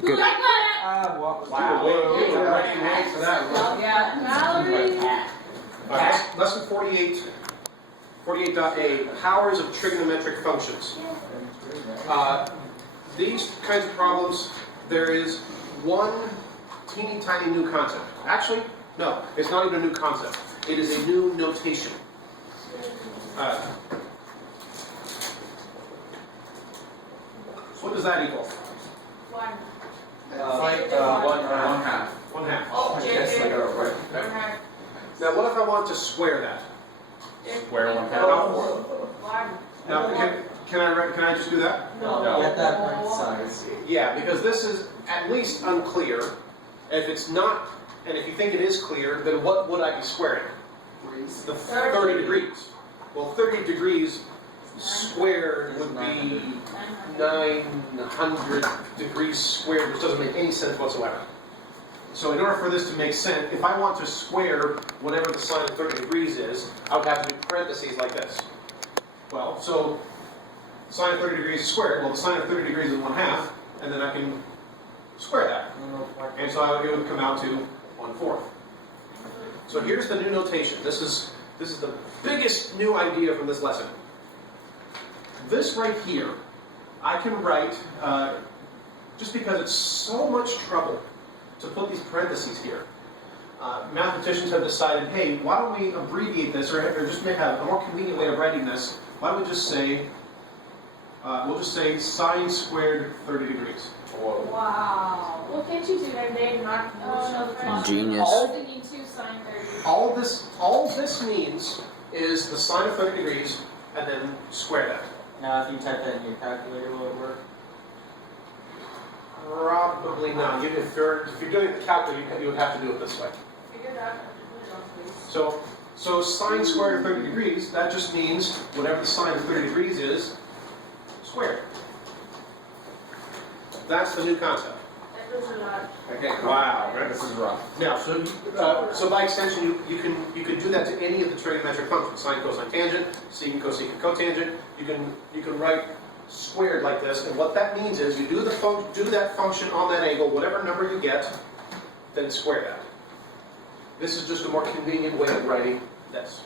Good. Wow. Thanks for that. Lesson 48, 48.a, powers of trigonometric functions. These kinds of problems, there is one teeny tiny new concept. Actually, no, it's not even a new concept. It is a new notation. What does that equal? One. One half. 1/2. Oh, That's like a right. Now, what if I want to square that? Square one half. One. Now, can I just do that? No. Get that right size. Yeah, because this is at least unclear. If it's not, and if you think it is clear, then what would I be squaring? The 30 degrees. Well, 30 degrees squared would be 900 degrees squared, which doesn't make any sense whatsoever. So in order for this to make sense, if I want to square whatever the sine of 30 degrees is, I would have to do parentheses like this. Well, so sine of 30 degrees is squared. Well, the sine of 30 degrees is 1/2, and then I can square that. And so it would come out to 1/4. So here's the new notation. This is the biggest new idea from this lesson. This right here, I can write, just because it's so much trouble to put these parentheses here. Mathematicians have decided, hey, why don't we abbreviate this, or just make a more convenient way of writing this? Why don't we just say, we'll just say sine squared 30 degrees. Wow. Well, can't you do that? They're not Genius. thinking two sine 30. All this means is the sine of 30 degrees, and then square that. Now, if you type that in your calculator, will it work? Probably not. If you're doing it with the calculator, you would have to do it this way. Figure it out. So sine squared of 30 degrees, that just means whatever the sine of 30 degrees is, squared. That's the new concept. That was a lot. Okay. Wow. This is rough. Now, so by extension, you can do that to any of the trigonometric functions: sine, cosine, tangent, secant, cosecant, cotangent. You can write squared like this, and what that means is you do that function on that angle, whatever number you get, then square that. This is just a more convenient way of writing this.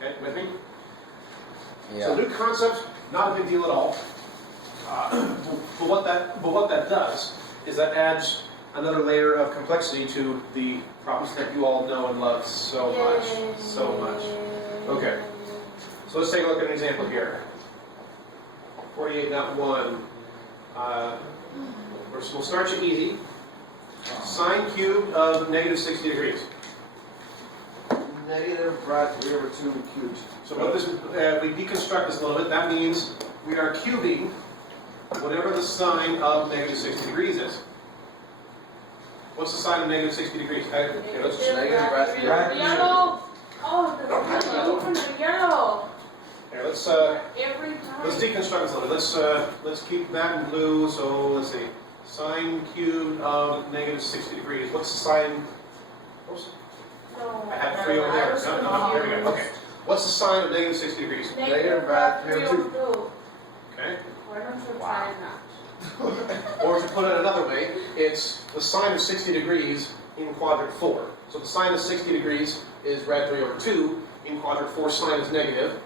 Okay, with me? Yeah. So new concept, not a big deal at all. But what that does is that adds another layer of complexity to the problems that you all know and love so much. Okay, so let's take a look at an example here. 48.1. We'll start you easy. Sine cubed of negative 60 degrees. Negative right 3 over 2 cubed. So what this, if we deconstruct this a little bit, that means we are cubing whatever the sine of negative 60 degrees is. What's the sine of negative 60 degrees? Okay, let's just Negative right 3 over 2. Yellow. Oh, the yellow from the yellow. here, let's Every time. deconstruct this a little bit. Let's keep that in blue. So let's see. Sine cubed of negative 60 degrees. What's the sine? Oops, No. I had 3 over there. No, there we go. Okay. What's the sine of negative 60 degrees? Negative right 3 over 2. Okay. Why don't you try that? Or to put it another way, it's the sine of 60 degrees in quadrant 4. So the sine of 60 degrees is rad 3 over 2. In quadrant 4, sine is negative.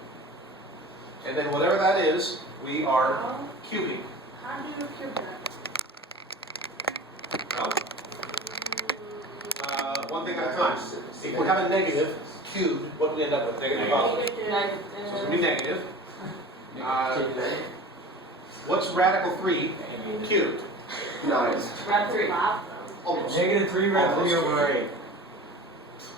And then whatever that is, we are cubing. How do you cube that? Well, one thing at a time. If we have a negative cubed, what do we end up with? Negative above. So it's going to be negative. What's radical 3 cubed? Nice. Rad 3. Almost. Negative 3 rad 3 over 8.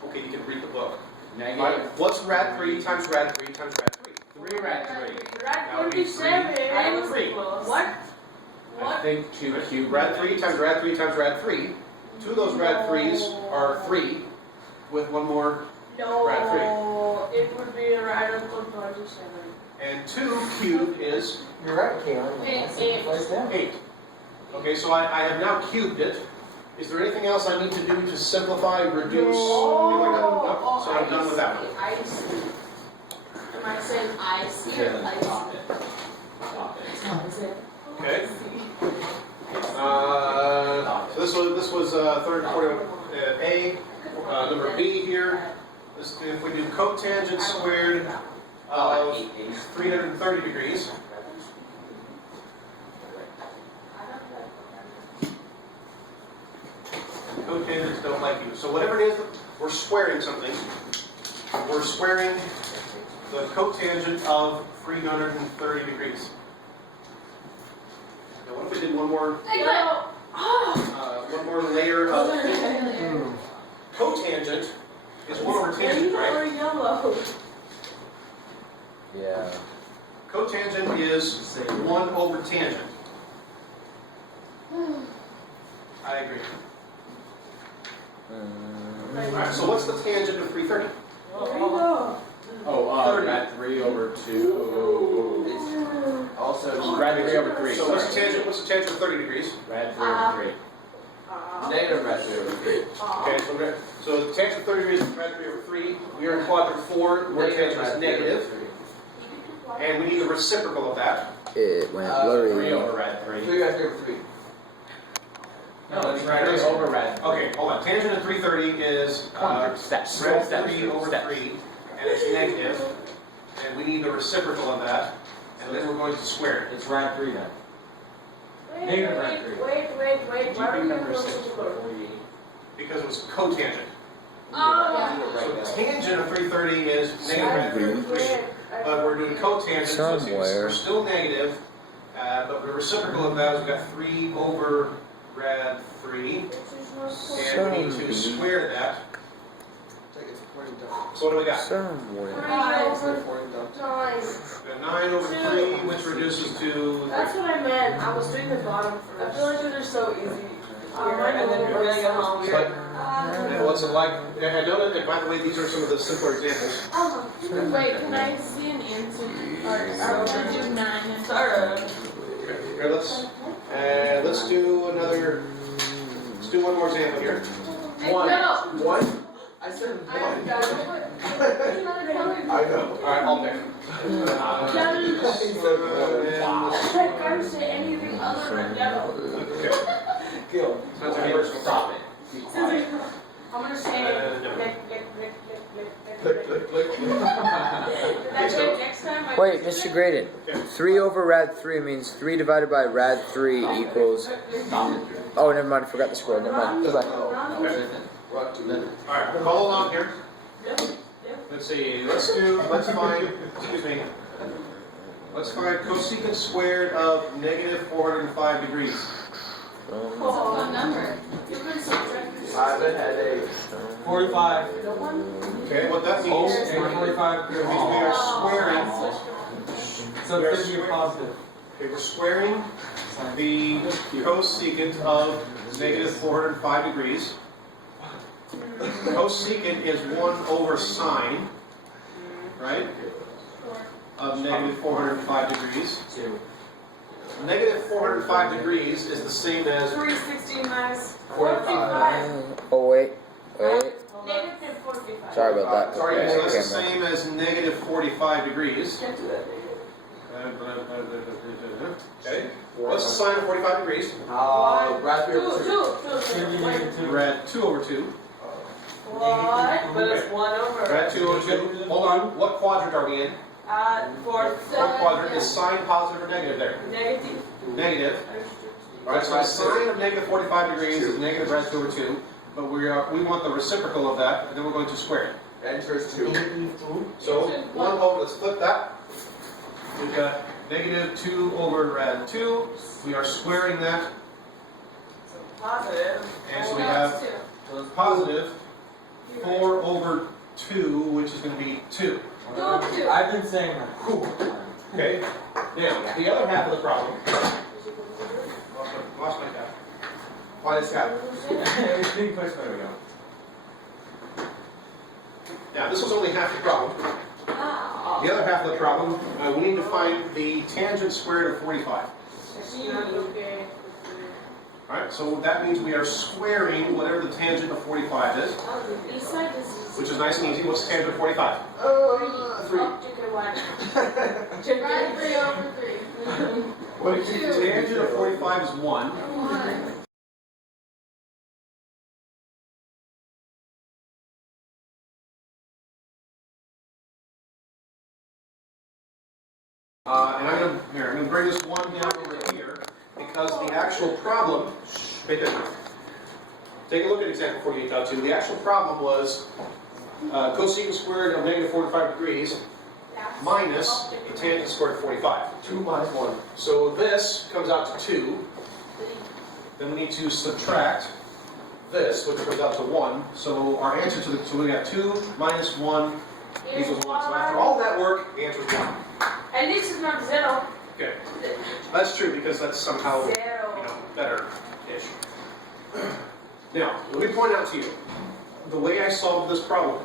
Okay, you can read the book. Negative. What's rad 3 times rad 3 times rad 3? 3 rad 3. Rad 27. Rad 3. What? I think 2 cubed. Rad 3 times rad 3 times rad 3. 2 of those rad 3s are 3, with one more No. rad 3. It would be a radical 27. And 2 cubed is You're right, Caitlin. Eight. 8. Okay, so I have now cubed it. Is there anything else I need to do to simplify, reduce, anything like that? No? So I'm done with that one. I see. Am I saying I see or I see? Stop it. Is it? Okay. I see. was third quarter A. Number B here. If we do cotangent squared of 330 degrees. Cotangents don't like you. So whatever it is, we're squaring something. We're squaring the cotangent of 330 degrees. Now what if we did one more layer of cotangent is 1 over tangent, right? Yellow. Yeah. Cotangent is 1 over tangent. I agree. Alright, so what's the tangent of 330? Rad 3 over 2. Also, Rad 3 over 3. So what's the tangent? What's the tangent of 30 degrees? Rad 3 over 3. negative rad 3 over 3. Okay, so the tangent of 30 degrees is rad 3 over 3. We are in quadrant 4, where tangent is negative. And we need the reciprocal of that. It went 3 blurry. over rad 3. 3 rad 3 over 3. No, that's rad 3 over rad 3. Okay, hold on. Tangent of 330 is Steps. rad Steps. 3 over 3, and it's negative. And we need the reciprocal of that. And then we're going to square it. It's rad 3 then. Negative rad 3. Wait. Why are you number 6 going to over 48. Because it was cotangent. Oh, So tangent of 330 is negative rad 3 over 3. But we're doing cotangent, so Somewhere. we're still negative. But the reciprocal of that is we've got 3 over rad 3. And we need to square that. It's pointing down. So what do we got? Somewhere. It's pointing down. We've got 9 over 3, which reduces to That's what I meant. I was doing the bottom first. I feel like those are so easy. And then you're really at home. And what's it like? I know that, by the way, these are some of the simpler examples. Wait, can I see an answer? Or are we going to do 9 and Here, let's do another. Let's do one more example here. 1. No. 1? I said 1. I know. All right, I'll pick. I can't say anything other than yellow. Gil. So that's our first one. Stop it. Be quiet. I'm gonna say Click, click, click. That's it. Next time I Wait, Mr. Graydon. 3 over rad 3 means 3 divided by rad 3 equals. Stop it. Oh, never mind. I forgot the square. Never mind. Goodbye. We're up to minute. All right, follow along here. Let's see. Let's find. Excuse me. Let's find cosecant squared of negative 405 degrees. What number? You've been subtracting. I've had a 45. Okay, what that means is 45. we are squaring. So We are it's going to be positive. Okay, we're squaring the cosecant of negative 405 degrees. Cosecant is 1 over sine, right, of negative 405 degrees. 2. Negative 405 degrees is the same as 316 minus 45. Oh, wait. Negative 45. Sorry about that. okay, so that's the Camera. same as negative 45 degrees. Can't do that. Okay, what's the sine of 45 degrees? Rad 3 over 2. Rad 2 over 2. What? But it's 1 over. Rad 2 over 2. Hold on, what quadrant are we in? Fourth. What quadrant is sine positive or negative there? Negative. Negative. Alright, so the sine of negative 45 degrees is negative rad 2 over 2, but we want the reciprocal of that, and then we're going to square it. Enters 2. So 1 over, let's flip that. We've got negative 2 over rad 2. We are squaring that, Positive. and so we have positive 4 over 2, which is going to be 2. I've been saying that. Okay? Now, the other half of the problem. Lost my cap. Why is that? It's being pushed. There we go. Now, this was only half the problem. The other half of the problem, we need to find the tangent squared of 45. Okay. Alright, so that means we are squaring whatever the tangent of 45 is, This side is easy. which is nice and easy. What's the tangent of 45? 3. Oh, chicken one. Chicken 3 over 3. What did you The tangent of 45 is 1. 1. And I'm gonna bring this one down over here because the actual problem, pay attention. Take a look at example 48.2. The actual problem was cosecant squared of negative 45 degrees minus the tangent squared of 45. 2 minus 1. So this comes out to 2. Then we need to subtract this, which comes out to 1. So our answer to the, so we got 2 minus 1 equals 1. So after all that work, the answer is 1. At least it's not 0. Okay. That's true because that's somehow, 0. better-ish. Now, let me point out to you, the way I solved this problem,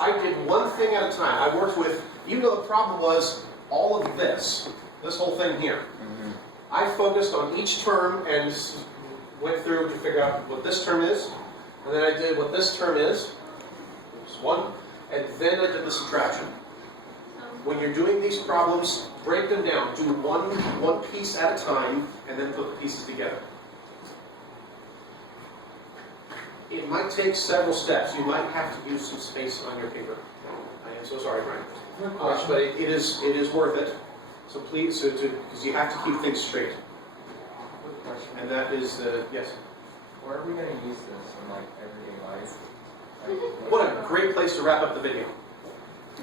I did one thing at a time. I worked with, even though the problem was all of this whole thing here, I focused on each term and went through to figure out what this term is, and then I did what this term is, which is 1, and then I did the subtraction. When you're doing these problems, break them down. Do one piece at a time, and then put the pieces together. It might take several steps. You might have to use some space on your paper. I am so sorry, Brian. But it is worth it. So please, because you have to keep things straight. Quick question. And that is, yes. Where are we going to use this in like everyday life? Like, What a great place to wrap up the video.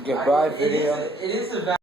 Goodbye, video. It is a